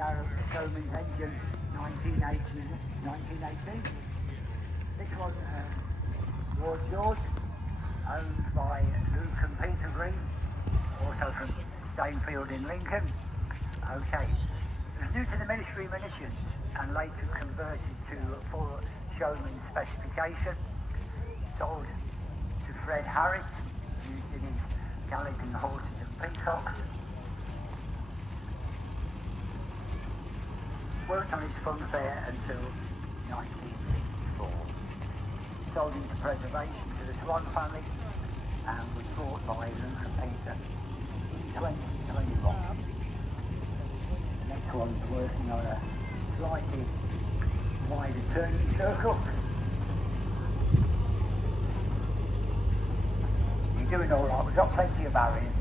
Showman's engine, 1918. This one, Lord George, owned by Luke and Peter Green, also from Stainfield in Lincoln. Okay, it was new to the military munitions and later converted to full showman's specification. Sold to Fred Harris, used in his galloping horses and peacocks. Worked on his funfair until 1954. Sold into preservation to the Swan family and was bought by Luke and Peter in 2021. The next one's working on a slightly wider turning circle. You're doing all right, we've got plenty of barriers.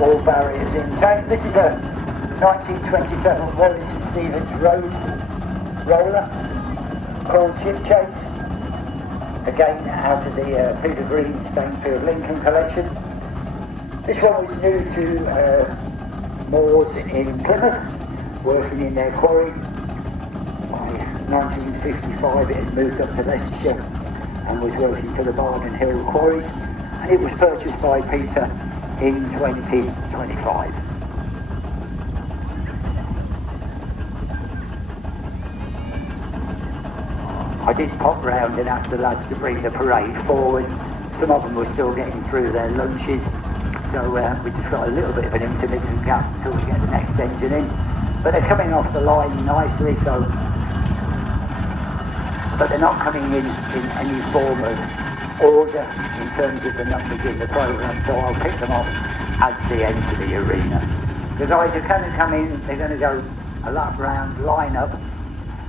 All barriers intact. This is a 1927 Wallace and Stevens road roller called Chip Chase. Again out of the Peter Green Stainfield Lincoln collection. This one was new to Moores in Plymouth, working in their quarry. By 1955 it had moved up to Leicestershire and was working for the Barden Hill quarries, and it was purchased by Peter in 2025. I did pop round and ask the lads to bring the parade forward. Some of them were still getting through their lunches, so we just got a little bit of an intermittent gap until we get the next engine in. But they're coming off the line nicely, so but they're not coming in any form of order in terms of the numbers in the programme, so I'll pick them off as they enter the arena. The guys are going to come in, they're going to go a lap round, line up.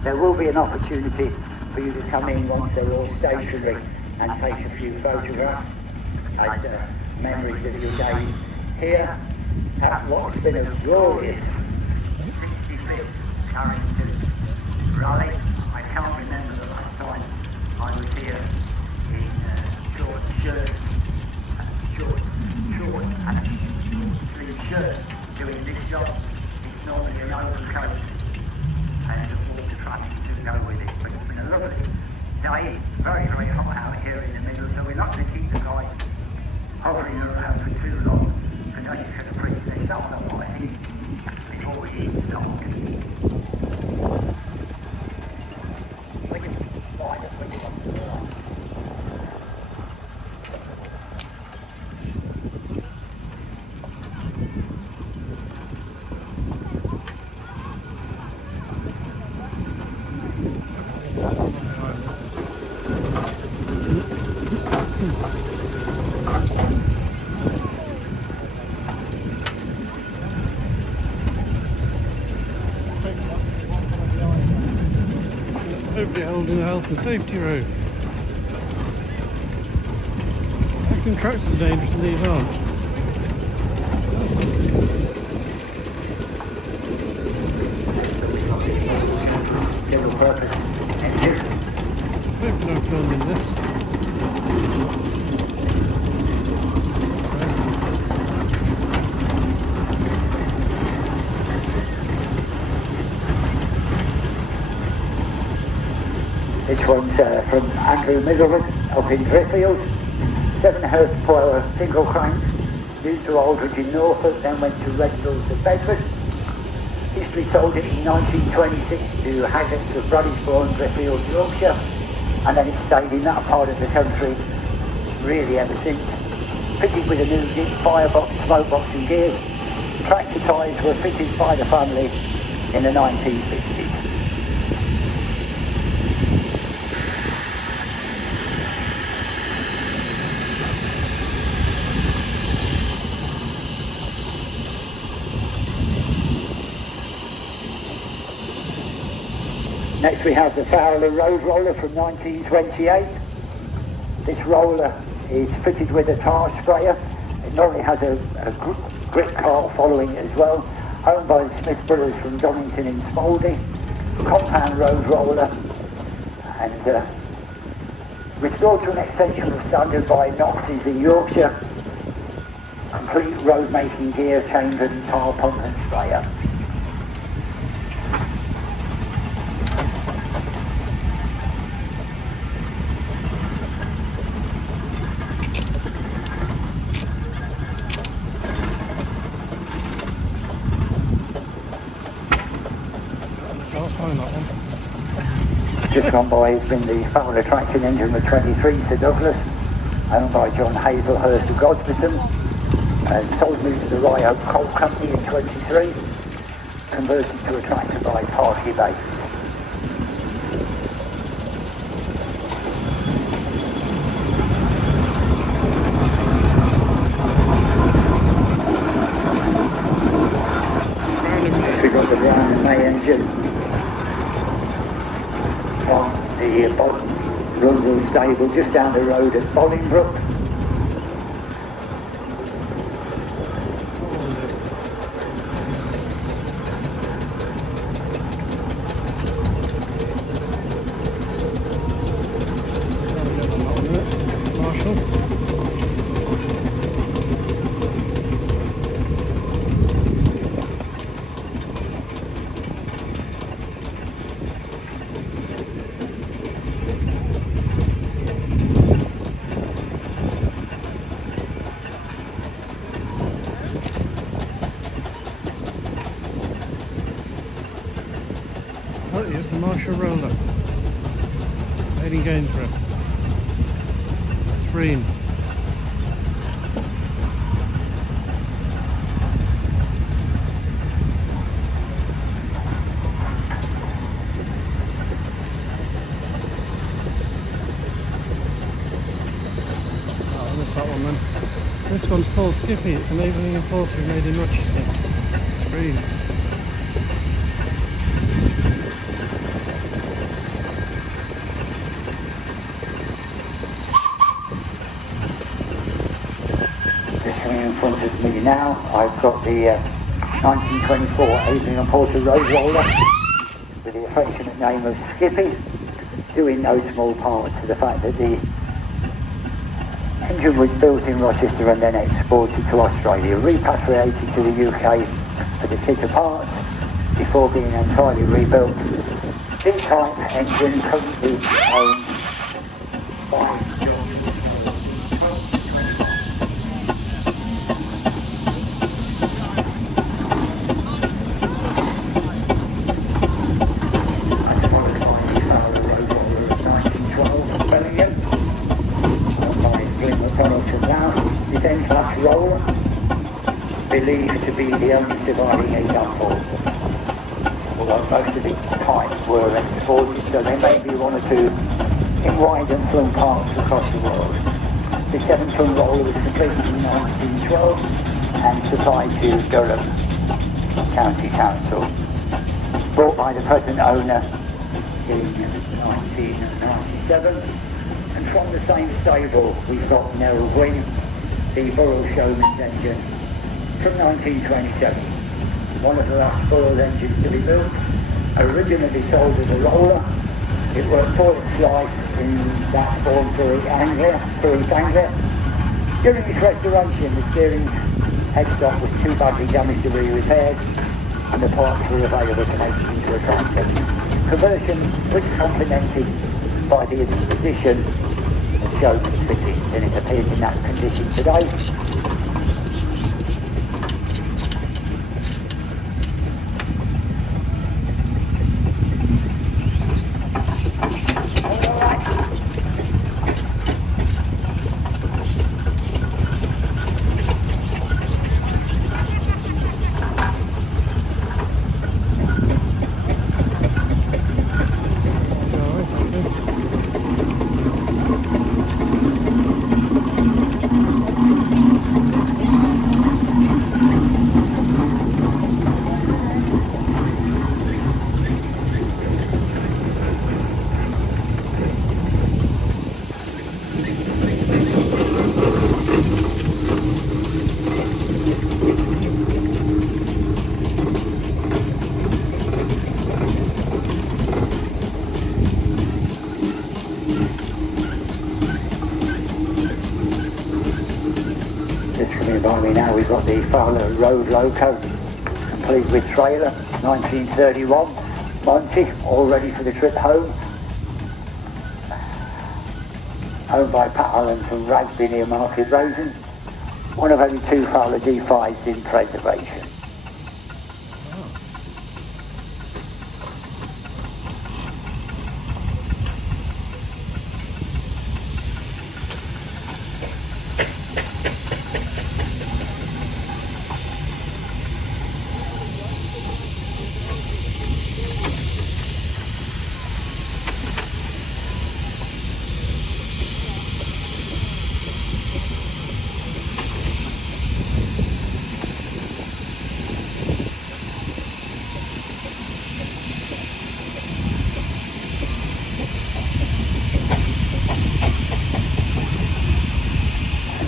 There will be an opportunity for you to come in once they're all stationary and take a few photographs as memories of your day here at what's been a glorious 65th Carrington rally. I can't remember the last time I was here in short shorts and a sleeve shirt doing this job. It's normally an overcoat and water traffic to go with it, but it's been a lovely day, very, very hot out here in the middle, so we're not going to keep the guys hovering around for too long, because as you can appreciate, they start off by heat before we eat stock. Hopefully holding the health and safety rope. Vacuum trucks are dangerous and these aren't. Hopefully I'm filming this. This one's from Andrew Middleman up in Driffield. 7 horsepower single crank, new to Aldridge in Norfolk, then went to Redfield to Bedford. History sold it in 1926 to Haggett's of Broddesbourne, Driffield, Yorkshire, and then it stayed in that part of the country really ever since. Fitted with a new deep firebox, smoke box and gears. Tractor tyres were fitted by the family in the 1950s. Next we have the Fowler Road Roller from 1928. This roller is fitted with a tar sprayer. Normally has a grip car following it as well, owned by the Smith brothers from Donington in Spalding, compound road roller, and restored to an exceptional standard by Knox's in Yorkshire, complete road making gear, chambered, tar pump and sprayer. Can't find that one. Just gone by has been the Fowler traction engine with 23 Sir Douglas, owned by John Hazelhurst of Godspison, and sold me to the Rye Oak Coal Company in 23, converted to a tractor by Parky Bates. We've got the Brown and May engine from the Russell stable just down the road at Bolingbroke. Oh, here's the Marshall roller. Made in Gainsborough. It's green. Oh, I missed that one then. This one's Paul Skippy. It's an enabling importer made in Rochester. It's green. In front of me now, I've got the 1924 Adrian and Porter Road Roller with the affectionate name of Skippy, due in no small part to the fact that the engine was built in Rochester and then exported to Australia, repatriated to the UK as a kit of parts before being entirely rebuilt. D-type engine currently owned by roller, believed to be the only surviving example, although most of its types were exported, so there may be one or two in wide and flung parts across the world. The 7-ton roller was completed in 1912 and supplied to Durham County Council, bought by the present owner in 1997, and from the same stable we've got Nell Wing, the Burrow Showman's engine from 1927. One of the last Burrow engines to be built, originally sold as a roller. It worked all its life in that form for East Anglia. During its restoration, the steering headstock was too badly damaged to be repaired, and the parts were available to make it into a tractor. Conversion was complemented by the addition Showman's fittings, and it appears in that condition today. the Fowler Road loco, complete with trailer, 1931. Monty, all ready for the trip home. Owned by Pat Allen from Rugby near Market Rosen. One of only 2 Fowler D5s in preservation.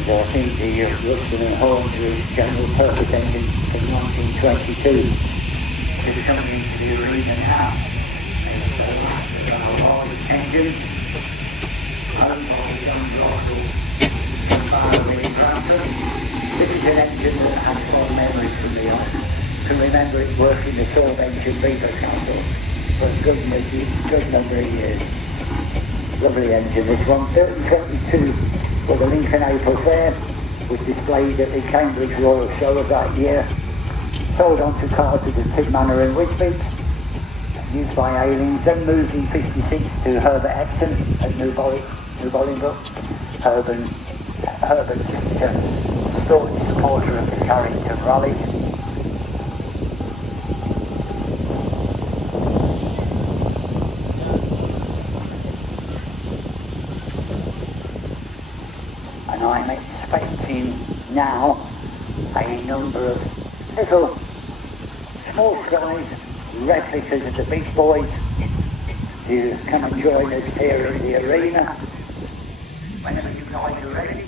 I think the Ruston and Hornsby general purpose engine from 1922 is coming into the arena now. It's a large engine, owned by the young Russell from Carrington. This is an engine that has fond memories for me. I can remember it working the steamengine vintagecars for a good number of years. Lovely engine, this one, 3022. Well, the Lincoln April Fair was displayed at the Cambridge Royal Show of that year. Sold onto cars at the Tig Manor in Wisbech, used by aliens, then moved in 56 to Herbert Epsom at New Bolingbroke. Herbert just a staunch supporter of the Carrington rallies. And I'm expecting now a number of little small size replicas of the Beach Boys to come and join us here in the arena whenever you guys are ready.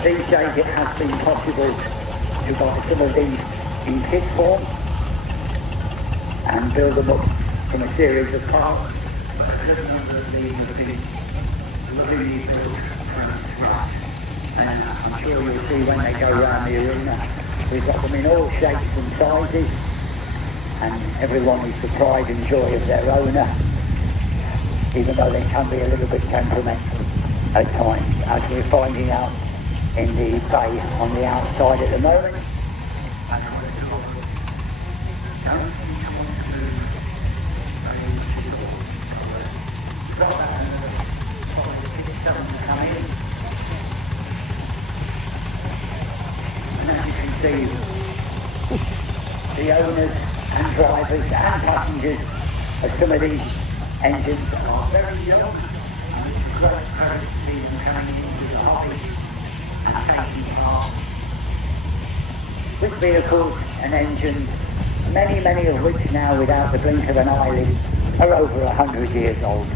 These days it has been possible to buy some of these in kit form and build them up from a series of parts. But a good number of these have been really built from scratch. And I'm sure you'll see when they go around the arena, we've got them in all shapes and sizes, and everyone is the pride and joy of their owner, even though they can be a little bit temperamental at times, as we're finding out in the bay on the outside at the moment. And as you can see, the owners and drivers and passengers of some of these engines are very young, and it's a great credit to see them coming into the hobby and taking part. With vehicles and engines, many of which now, without the blink of an eyelid, are over 100 years old.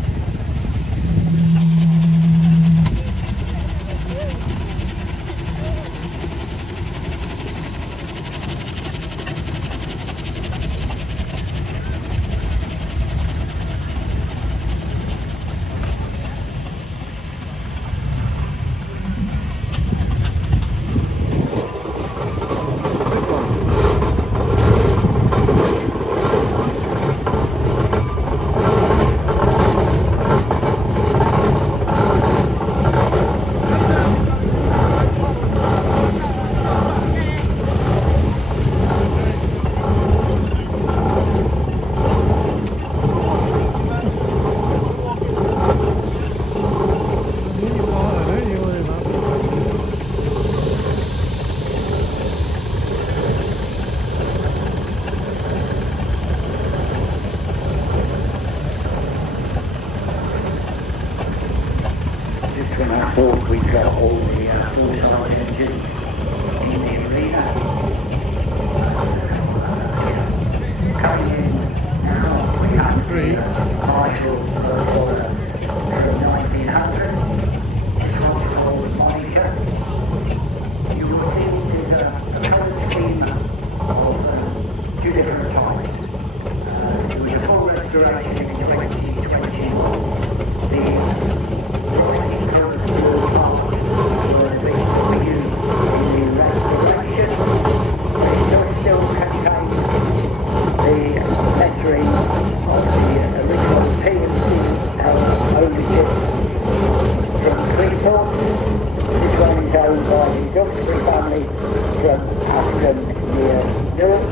Carrington near Newark.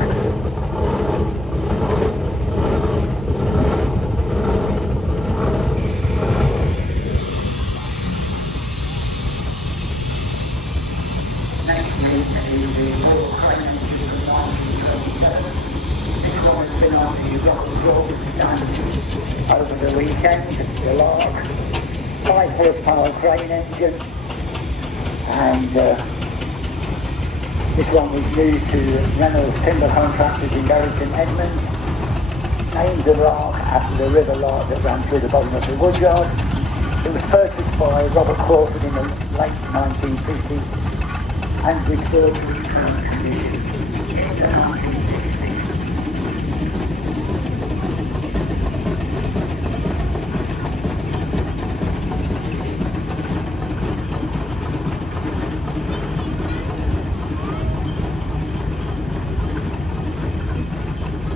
Next week is the Royal Crane Engine from 1927. This one has been on the Royal George stand over the weekend, the large 5 horsepower crane engine, and this one was new to Reynolds Timber Contractors in Carrington, Edmonds, named the lark after the river lark that ran through the bottom of the woodyard. It was purchased by Robert Crawford in the late 1950s and restored to its current condition in the 1960s.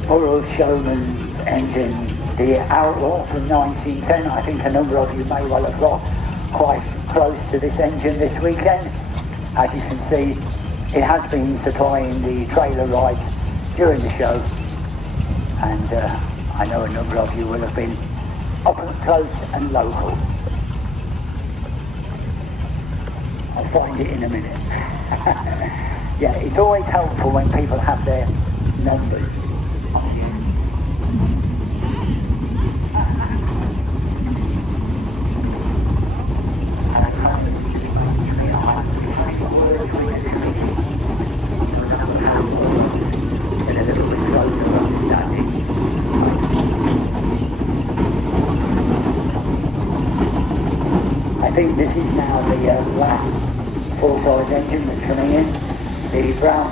Oral Showman's engine, the Outlaw from 1910. I think a number of you may well have got quite close to this engine this weekend. As you can see, it has been supplying the trailer rides during the show, and I know a number of you will have been up and close and local. I'll find it in a minute. Yeah, it's always helpful when people have their numbers. I think this is now the last full-size engine that's coming in, the Brown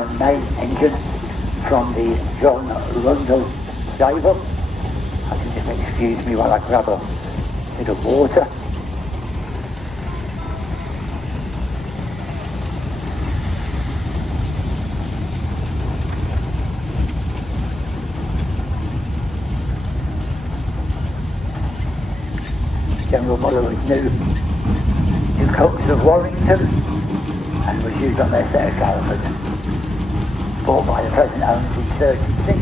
and May engine from the John Rundle stable. I can just excuse me while I grab a bit of water. General Muller was new to coaches of Warrington and was used on their set of calipers, bought by the present owners in 36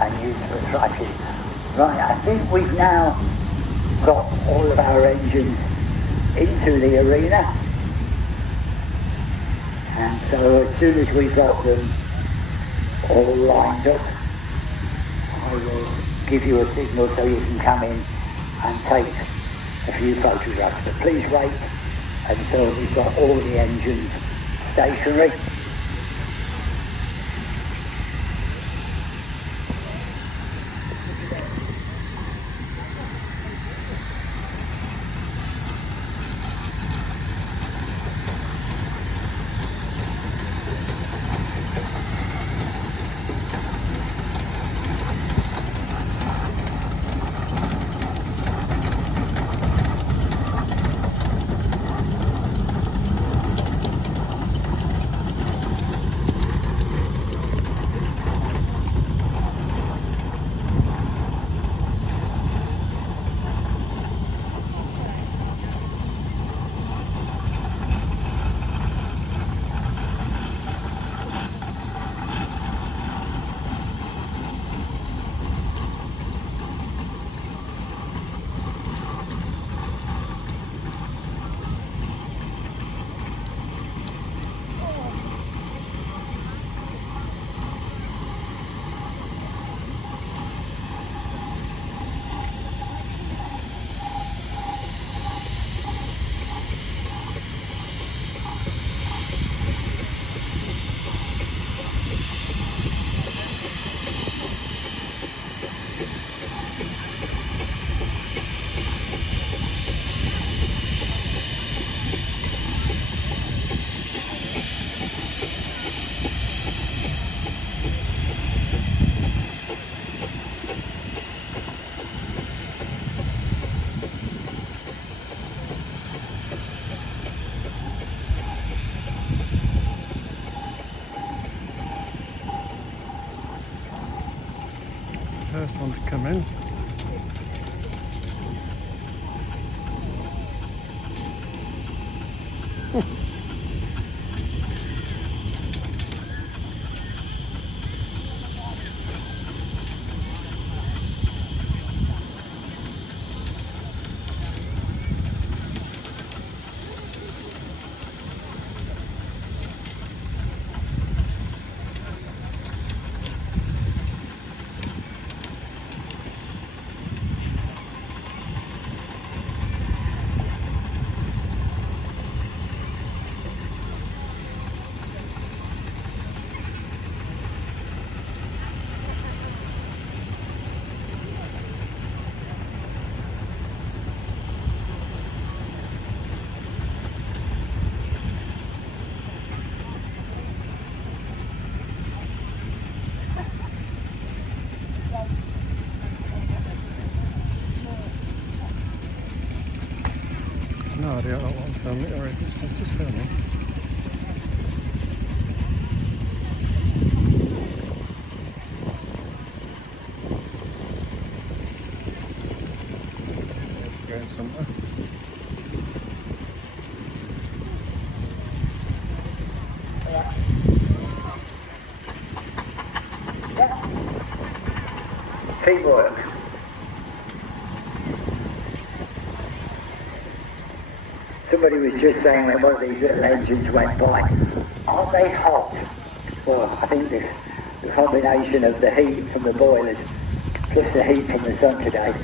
and used for thrashing. Right, I think we've now got all of our engines into the arena, and so as soon as we've got them all lined up, I will give you a signal so you can come in and take a few photographs. But please wait until we've got all the engines stationary. First one to come in. video, I don't want to film it, or it's just filming. It's going somewhere. Teamwork. Somebody was just saying that one of these little engines went by. Aren't they hot? Well, I think the combination of the heat from the boilers plus the heat from the sun today,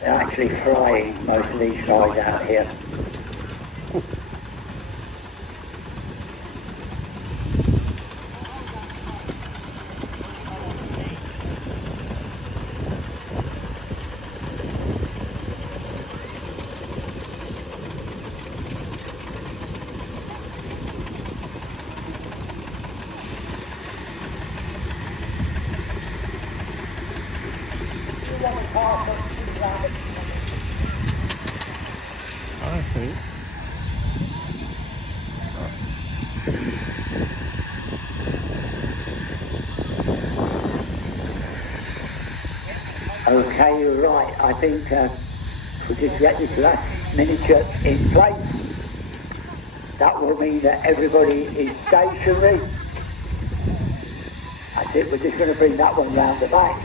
they're actually frying most of these guys out here. I think. Okay, you're right. I think if we just get this last miniature in place, that will mean that everybody is stationary. I think we're just going to bring that one round the back.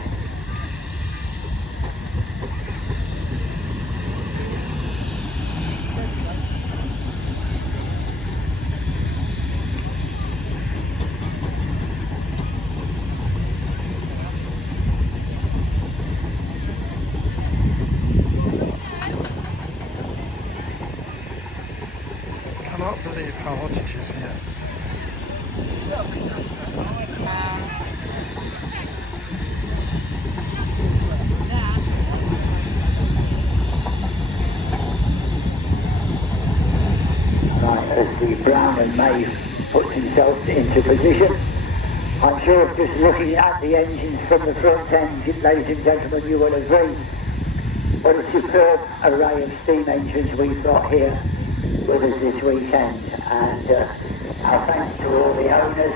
I cannot believe how hot it is here. Right, as the Brown and May puts himself into position, I'm sure just looking at the engines from the front end, ladies and gentlemen, you will agree what a superb array of steam engines we've got here with us this weekend. And our thanks to all the owners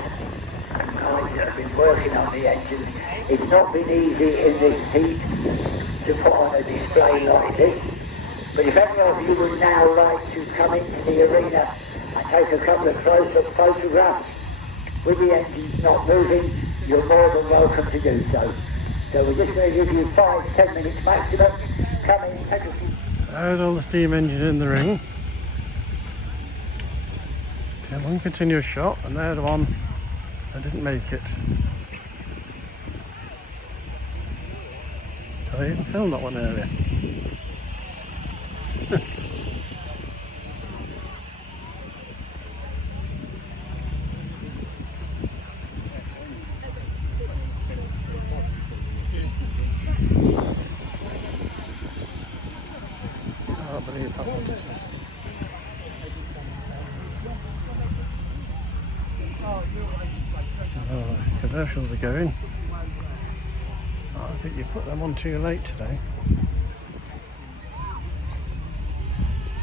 and guys that have been working on the engines. It's not been easy in this heat to put on a display like this. But if any of you would now like to come into the arena and take a couple of close-up photographs with the engines not moving, you're more than welcome to do so. So we're just going to give you 5-10 minutes maximum. Come in, take a few. There's all the steam engine in the ring. Okay, one continuous shot, and there's one that didn't make it. Did I even film that one earlier? I can't believe how hot it is. Oh, commercials are going. Oh, I think you put them on too late today.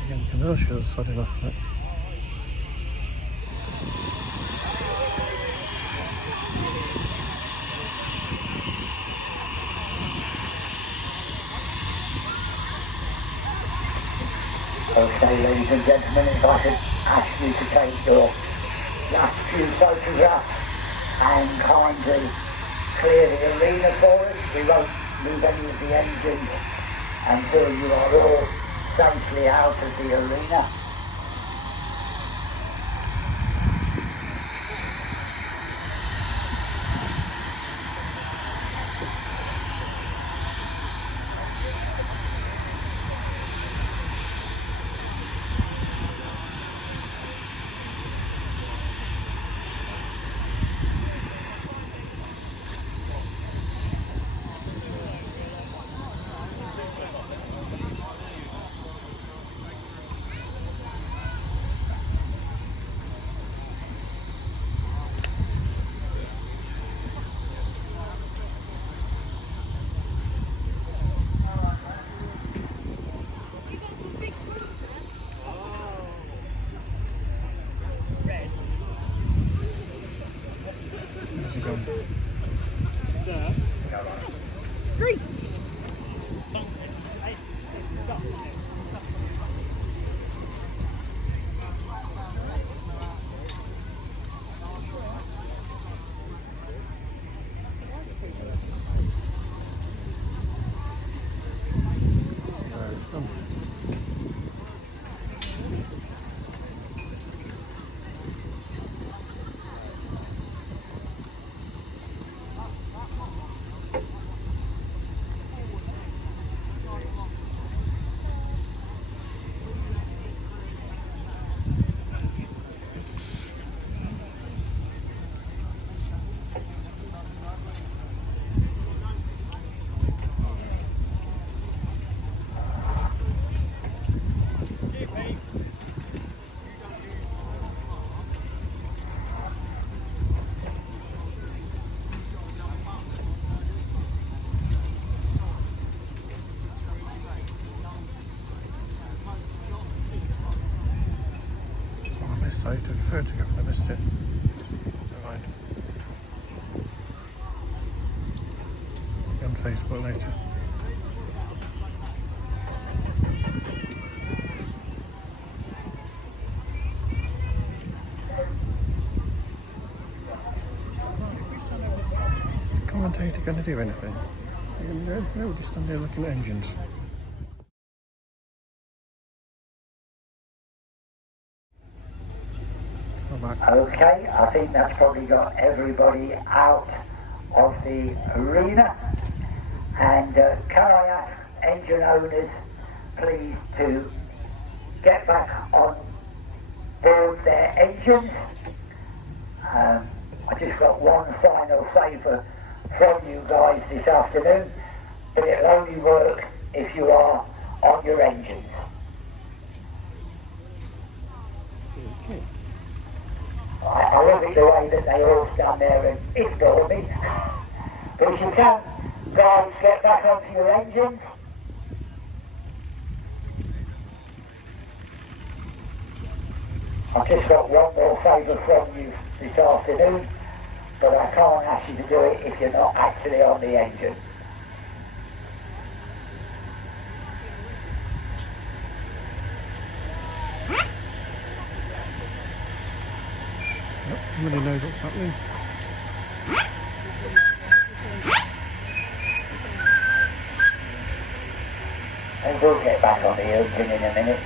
Again, commercials, I don't know. Okay, ladies and gentlemen, if I could ask you to take your last few photographs and kindly clear the arena for us. We won't move any of the engines until you are all safely out of the arena. gone. I took a photograph, I missed it. Alright. On Facebook later. Is the commentator going to do anything? No, just stand there looking at engines. Okay, I think that's probably got everybody out of the arena. And can I ask engine owners please to get back on board their engines. I just got one final favour from you guys this afternoon, but it'll only work if you are on your engines. I love it the way that they all stand there and ignore me. But if you can, guys, get back onto your engines. I've just got one more favour from you this afternoon, but I can't ask you to do it if you're not actually on the engine. Somebody knows what's happening. And we'll get back on the engine in a minute.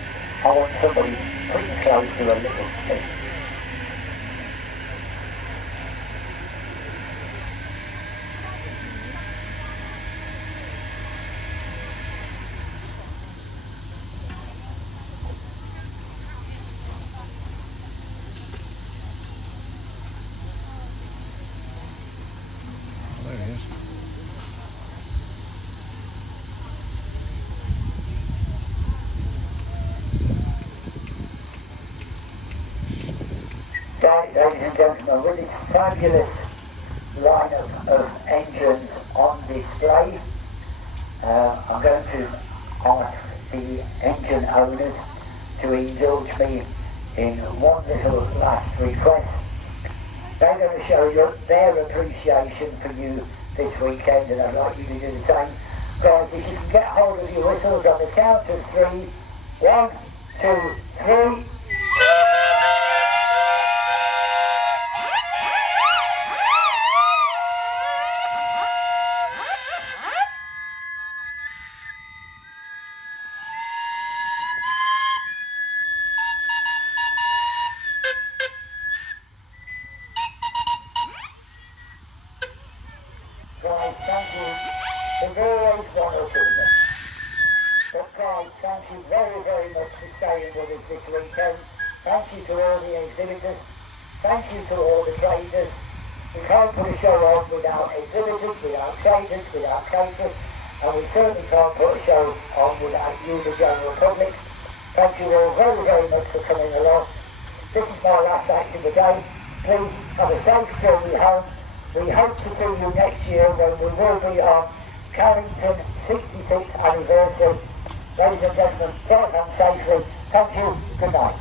I want somebody pretty close to a little thing. There he is. Right, ladies and gentlemen, with this fabulous lineup of engines on display, I'm going to ask the engine owners to indulge me in one little last request. They're going to show you their appreciation for you this weekend, and I'd like you to do the same. Guys, if you can get hold of your whistles on the count of 3, 1, 2, 3. Guys, thank you. There's always one or two of them. But guys, thank you very, very much for staying with us this weekend. Thank you to all the exhibitors. Thank you to all the traders. We can't put a show on without exhibitors, without traders, without caterers, and we certainly can't put a show on without you, the general public. Thank you all very, very much for coming along. This is my last act of the day. Please have a safe journey home. We hope to see you next year when we will be on Carrington 66th anniversary. Ladies and gentlemen, drive home safely. Thank you. Good night.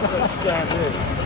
Down here.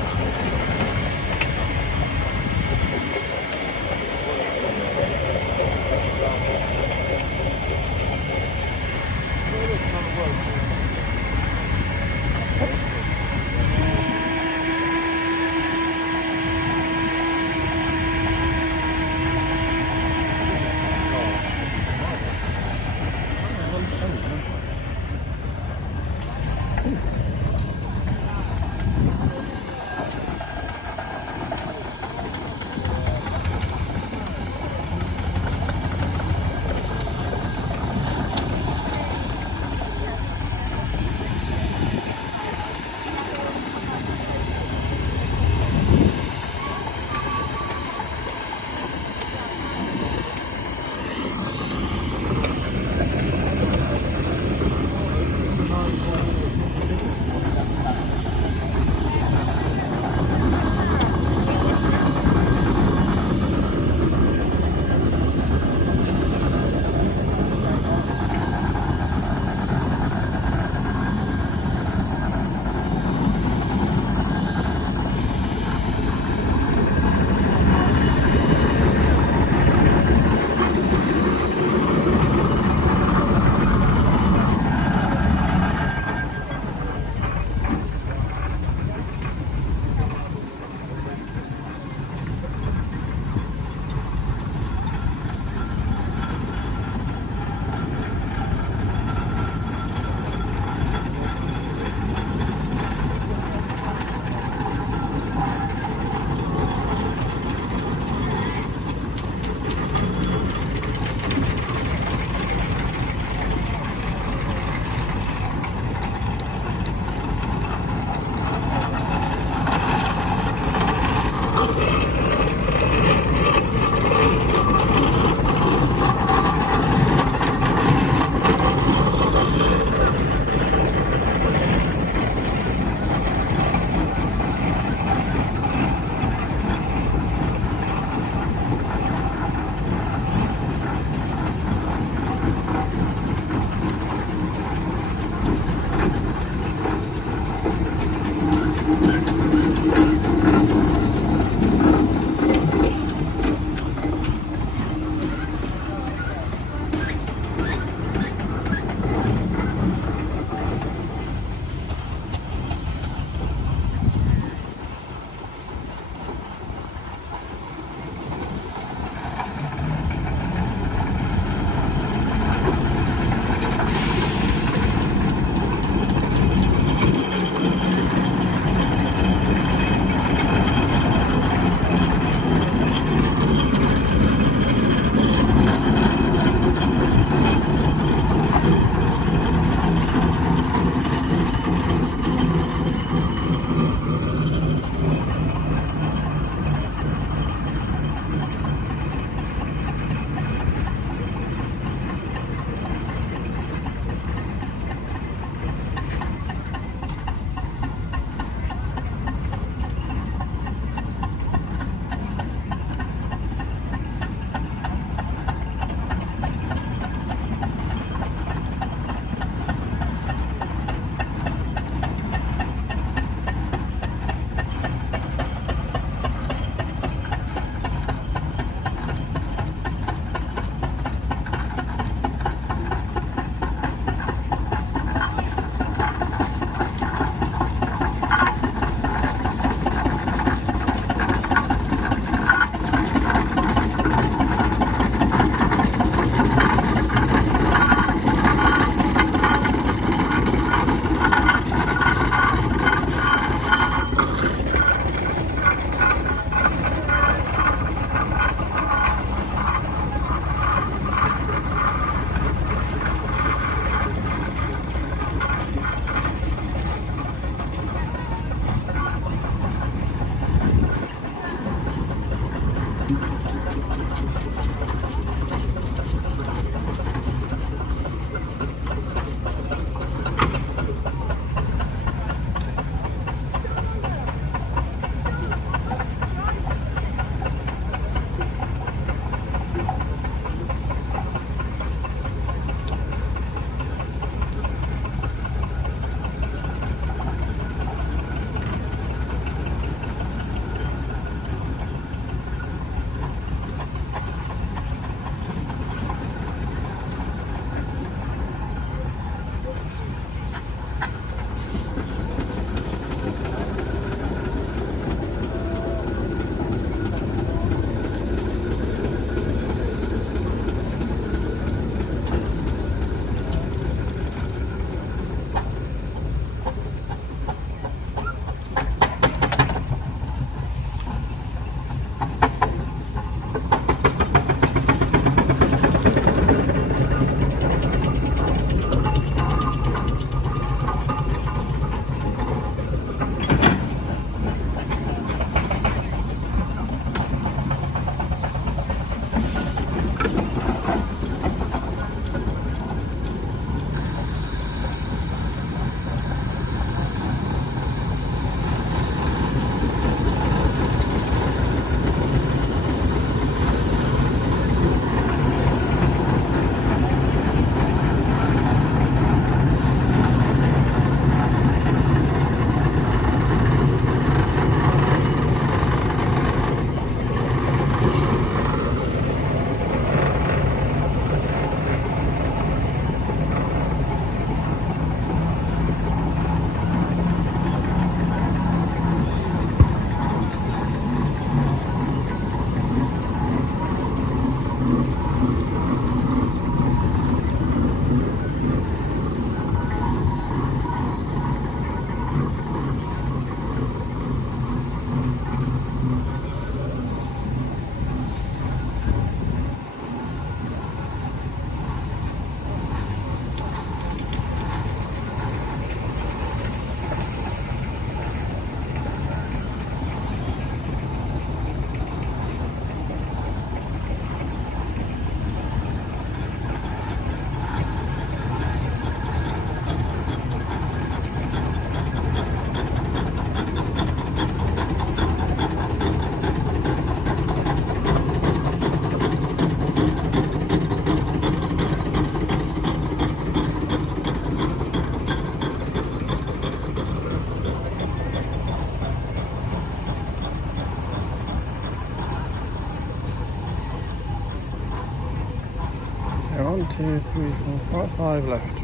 1, 2, 3, 4, 5 left. I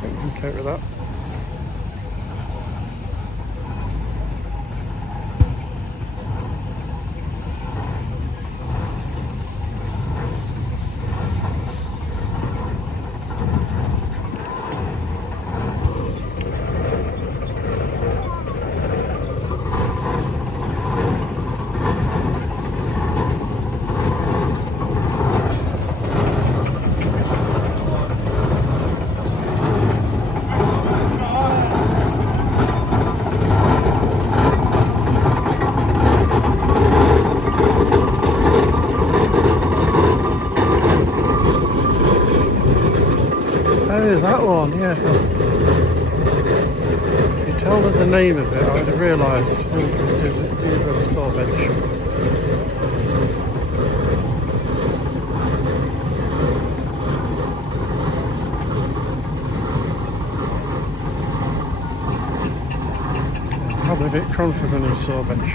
think we can cope with that. Oh, that one, yes. If you told us the name of it, I would have realised it is a saw bench. Probably a bit crunchy than a saw bench.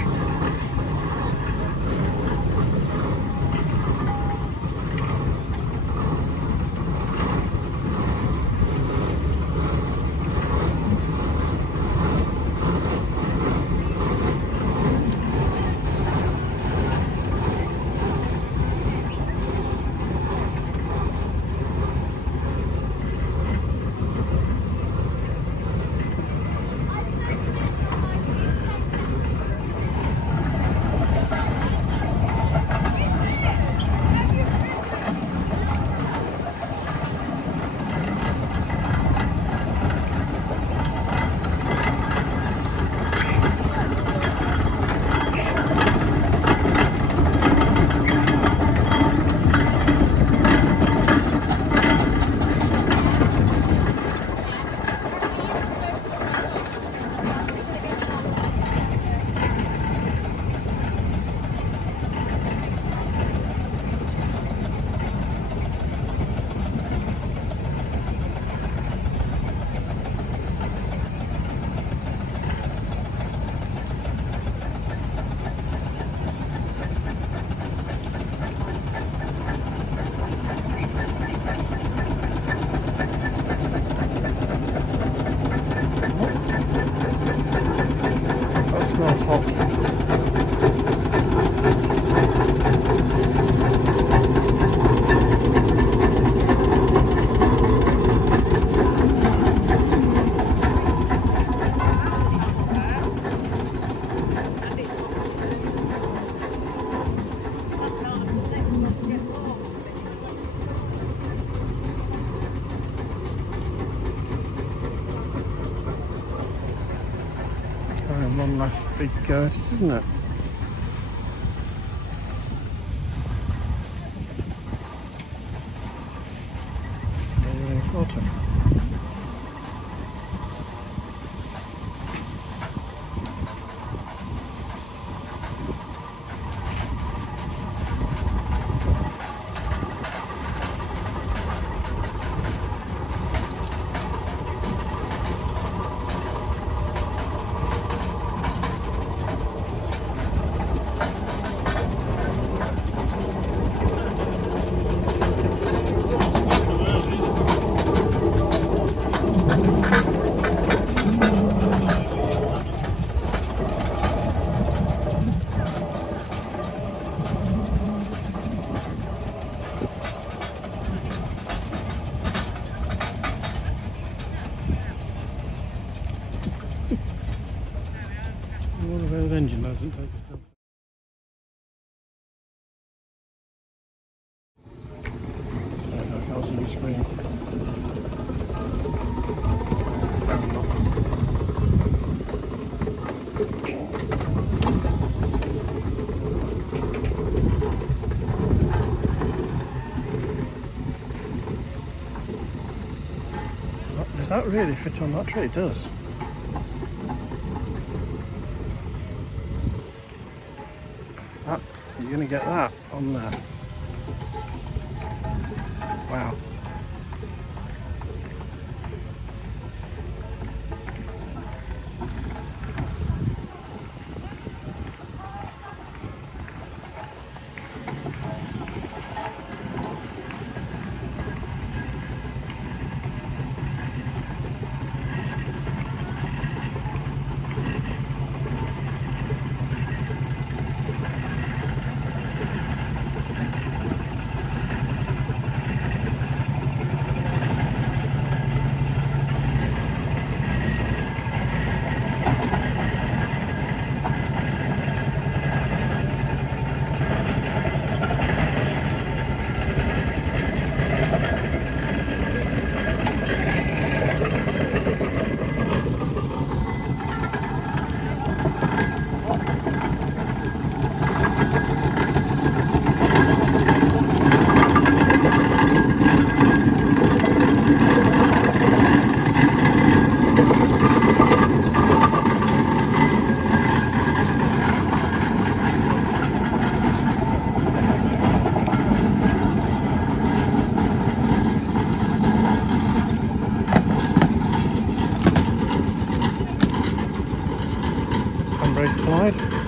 That smells hot. One last big go at it, isn't it? Water. What about engine doesn't take us down. I can't see the screen. Does that really fit on that tree? It does. That, you're going to get that on there. Wow. Banbury Clyde.